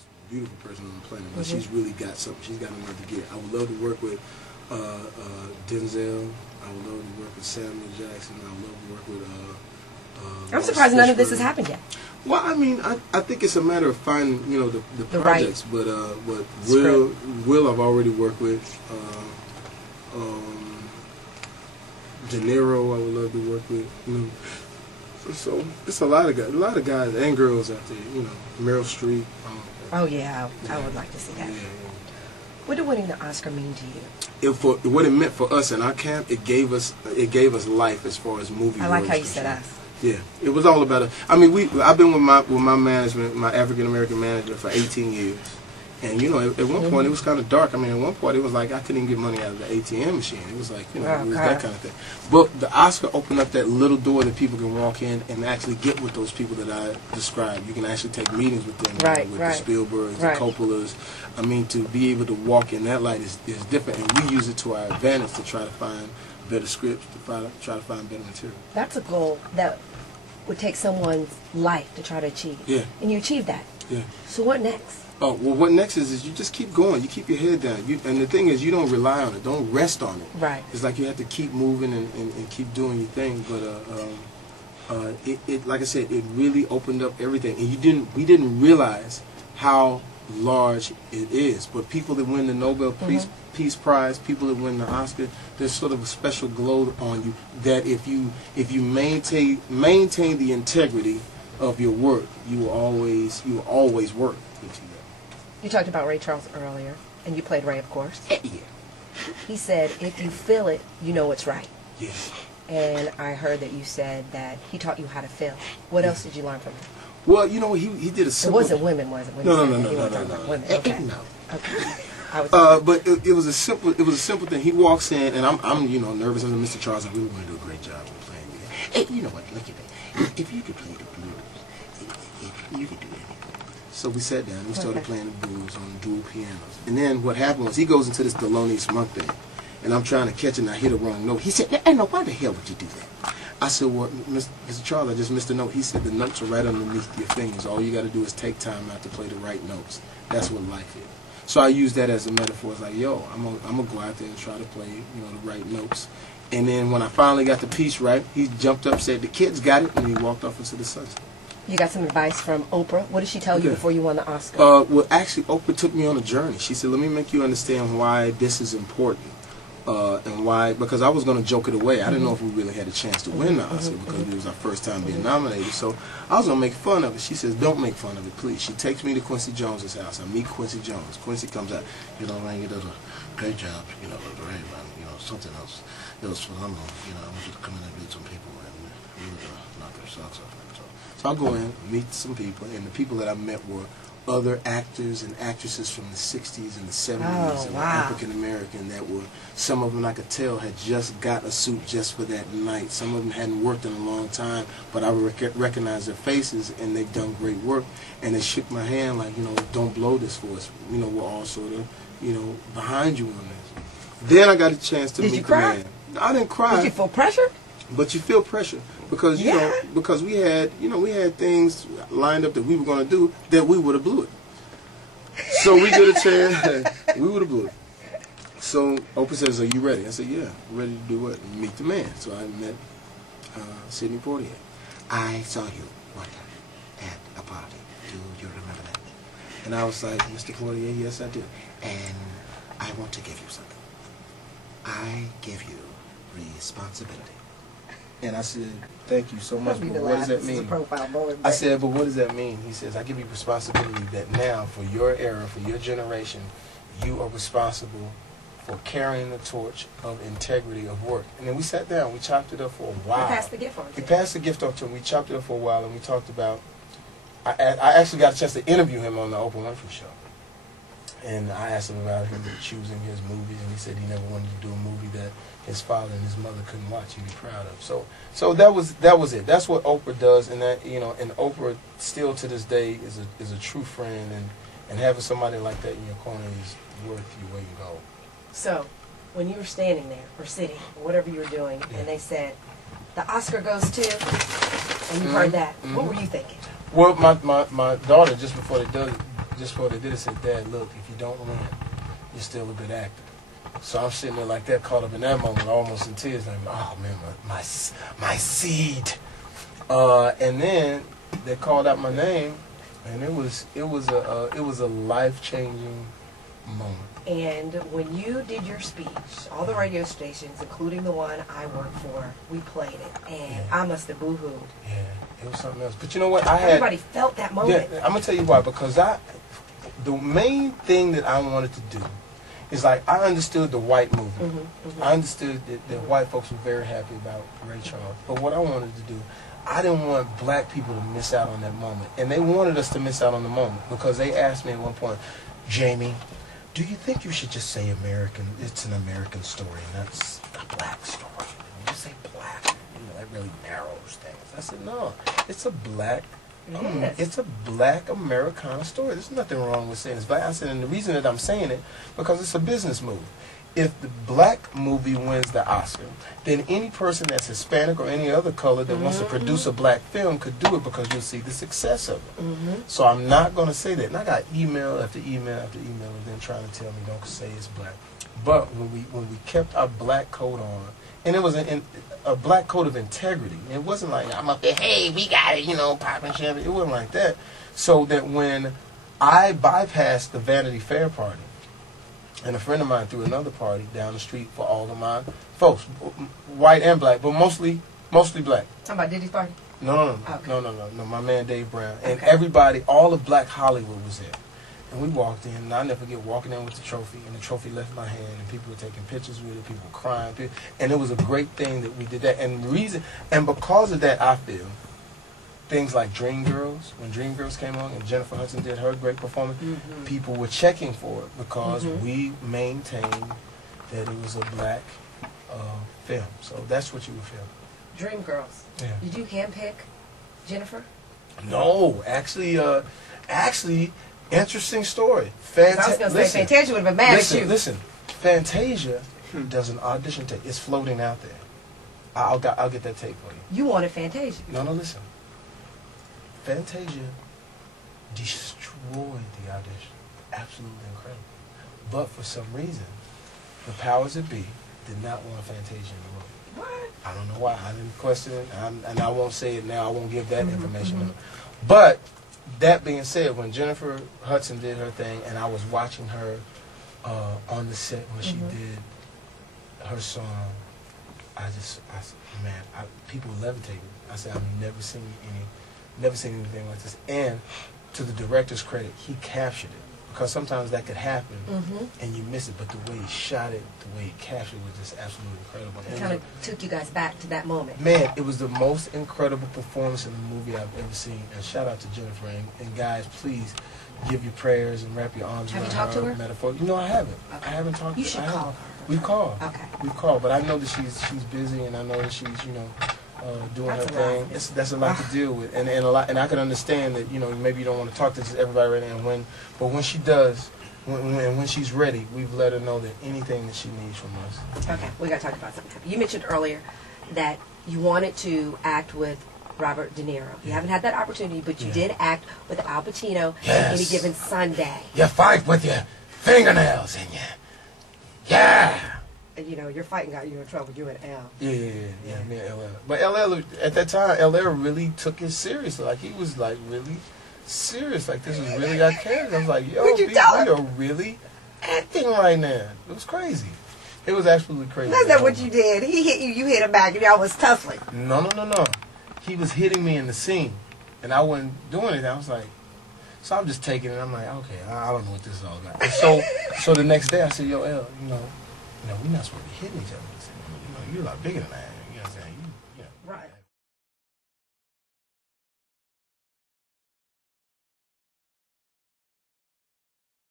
most beautiful person on the planet, but she's really got something. She's got enough to get. I would love to work with Denzel. I would love to work with Samuel Jackson. I would love to work with. I'm surprised none of this has happened yet. Well, I mean, I think it's a matter of finding, the projects. Right. But Will I've already worked with. De Niro, I would love to work with. So it's a lot of guys and girls out there. Meryl Streep. Oh yeah, I would like to see that. Yeah. What did winning the Oscar mean to you? What it meant for us in our camp, it gave us life as far as movie. I like how you said us. Yeah, it was all about it. I mean, I've been with my management, my African American manager, for 18 years, and at one point it was kind of dark. I mean, at one point it was like I couldn't even get money out of the ATM machine. It was like it was that kind of thing. But the Oscar opened up that little door that people can walk in and actually get with those people that I described. You can actually take meetings with them, with the Spielbergs, the Coppolas. I mean, to be able to walk in that light is different, and we use it to our advantage to try to find better scripts, to try to find better material. That's a goal that would take someone's life to try to achieve. Yeah. And you achieved that. Yeah. So what next? Oh, well, what next is you just keep going. You keep your head down. And the thing is, you don't rely on it. Don't rest on it. Right. It's like you have to keep moving and keep doing your thing. But it like I said, it really opened up everything. And we didn't realize how large it is. But people that win the Nobel Peace Prize, people that win the Oscar, there's sort of a special glow on you that if you maintain the integrity of your work, you will always work. You talked about Ray Charles earlier, and you played Ray, of course. Yeah. He said, if you feel it, you know it's right. Yeah. And I heard that you said that he taught you how to feel. What else did you learn from him? Well, he did a simple... It wasn't women, was it? No. Women. Okay. No. Okay. But it was a simple thing. He walks in, and I'm nervous. I'm Mr. Charles. I really want to do a great job of playing it. Hey, you know what? Look at that. If you could play the blues, you could do anything. So we sat down and we started playing the blues on dual pianos. And then what happened was he goes into this Thelonious Monk thing, and I'm trying to catch it and I hit a wrong note. He said, "Hey, no, why the hell would you do that?" I said, "Well, Mr. Charles, I just missed a note." He said, "The notes are right underneath your fingers. All you got to do is take time out to play the right notes. That's what life is." So I use that as a metaphor. It's like, yo, I'm gonna go out there and try to play, the right notes. And then when I finally got the piece right, he jumped up, said, "The kids got it," and he walked off into the sunset. You got some advice from Oprah. What did she tell you before you won the Oscar? Well, actually, Oprah took me on a journey. She said, "Let me make you understand why this is important." And why, because I was going to joke it away. I didn't know if we really had a chance to win the Oscar because it was our first time being nominated. So I was going to make fun of it. She says, "Don't make fun of it, please." She takes me to Quincy Jones's house. I meet Quincy Jones. Quincy comes out, "Man, you did a great job, great, man, something else. It was phenomenal. I want you to come in and meet some people and really knock their socks off." So I'll go in, meet some people, and the people that I met were other actors and actresses from the 60s and the 70s and African American that were, some of them I could tell had just got a suit just for that night. Some of them hadn't worked in a long time, but I recognize their faces and they've done great work. And they shook my hand like, "Don't blow this for us. We're all sort of, behind you on this." Then I got a chance to meet the man. I didn't cry. Did you feel pressure? But you feel pressure because because we had things lined up that we were going to do that we would have blew it. So we get a chance, we would have blew it. So Oprah says, "Are you ready?" I said, "Yeah, ready to do what?" Meet the man. So I met Sidney Poitier. "I saw you one time at a party. Do you remember that?" And I was like, "Mr. Poitier, yes, I do. And I want to give you something. I give you responsibility." And I said, "Thank you so much, but what does that mean?" I said, "But what does that mean?" He says, "I give you responsibility that now, for your era, for your generation, you are responsible for carrying the torch of integrity of work." And then we sat down, we chopped it up for a while. You passed the gift on to him. We passed the gift on to him, we chopped it up for a while, and we talked about, I actually got a chance to interview him on the Oprah Winfrey Show. And I asked him about him choosing his movies, and he said he never wanted to do a movie that his father and his mother couldn't watch, he'd be proud of. So that was it. That's what Oprah does, and that and Oprah still to this day is a true friend, and having somebody like that in your corner is worth your weight in gold. So, when you were standing there or sitting or whatever you were doing, and they said, "The Oscar goes to," and you heard that, what were you thinking? Well, my daughter just before they just before they did it, said, Dad, look, if you don't win, you're still a good actor. So I'm sitting there like that, caught up in that moment, almost in tears. Like, oh man, my seed. And then they called out my name, and it was a life-changing moment. And when you did your speech, all the radio stations, including the one I work for, we played it, and I must have boohooed. Yeah, it was something else. But you know what? Everybody felt that moment. Yeah, I'm gonna tell you why. Because the main thing that I wanted to do is, like, I understood the white movement. I understood that white folks were very happy about Ray Charles. But what I wanted to do, I didn't want black people to miss out on that moment. And they wanted us to miss out on the moment because they asked me at one point, Jamie, do you think you should just say American? It's an American story, and that's a black story. When you say black, that really narrows things. I said, no, it's a black. It's a black Americana story. There's nothing wrong with saying it's black. I said, and the reason that I'm saying it, because it's a business move. If the black movie wins the Oscar, then any person that's Hispanic or any other color that wants to produce a black film could do it, because you'll see the success of it. So I'm not going to say that. And I got email after email after email of them trying to tell me don't say it's black. But when we kept our black coat on, and it was a black coat of integrity. It wasn't like, I'm up there, hey, we got it, popping champagne. It wasn't like that. So that when I bypassed the Vanity Fair party, and a friend of mine threw another party down the street for all of my folks, white and black, but mostly black. Talking about Diddy's party? No, my man Dave Brown. And everybody, all of Black Hollywood was there. And we walked in, and I'll never forget walking in with the trophy, and the trophy left my hand, and people were taking pictures with it, people were crying, and it was a great thing that we did that. And because of that, I feel, things like Dreamgirls, when Dreamgirls came on and Jennifer Hudson did her great performance, people were checking for it because we maintained that it was a black film. So that's what you would feel. Dreamgirls. Yeah. Did you handpick Jennifer? No, actually, interesting story. I was going to say Fantasia would have been mad at you. Listen, Fantasia does an audition tape. It's floating out there. I'll get that tape for you. You wanted Fantasia. No, listen. Fantasia destroyed the audition. Absolutely incredible. But for some reason, the powers that be did not want Fantasia in the room. What? I don't know why. I didn't question it, and I won't say it now. I won't give that information. But that being said, when Jennifer Hudson did her thing, and I was watching her on the set when she did her song, people levitated. I said, I've never seen anything like this. And to the director's credit, he captured it. Because sometimes that could happen, and you miss it. But the way he shot it, the way he captured it was just absolutely incredible. It kind of took you guys back to that moment. Man, it was the most incredible performance in a movie I've ever seen. And shout out to Jennifer. And guys, please give your prayers and wrap your arms around her. Have you talked to her? Metaphor. I haven't. Okay. I haven't talked to her. You should call her. We've called. Okay. We've called. But I know that she's busy, and I know that she's, doing her thing. That's a lot to deal with, and I can understand that maybe you don't want to talk to everybody right now. But when she does, when she's ready, we've let her know that anything that she needs from us. Okay, we got to talk about something. You mentioned earlier that you wanted to act with Robert De Niro. You haven't had that opportunity, but you did act with Al Pacino on Any Given Sunday. You fight with your fingernails in you. Yeah. And your fighting got you in trouble, you and L. Yeah, me and LL. But LL, at that time, LL really took it seriously. Like, he was, really serious. Like, this was really our character. I was like, yo, we are really acting right now. It was crazy. It was absolutely crazy. That's not what you did. He hit you, you hit him back, and y'all was tussling. No. He was hitting me in the scene, and I wasn't doing it. I was like, so I'm just taking it. I'm like, okay, I don't know what this is all about. And so the next day, I said, yo, L, we're not supposed to be hitting each other. You're a lot bigger than I am. You know what I'm saying? Right.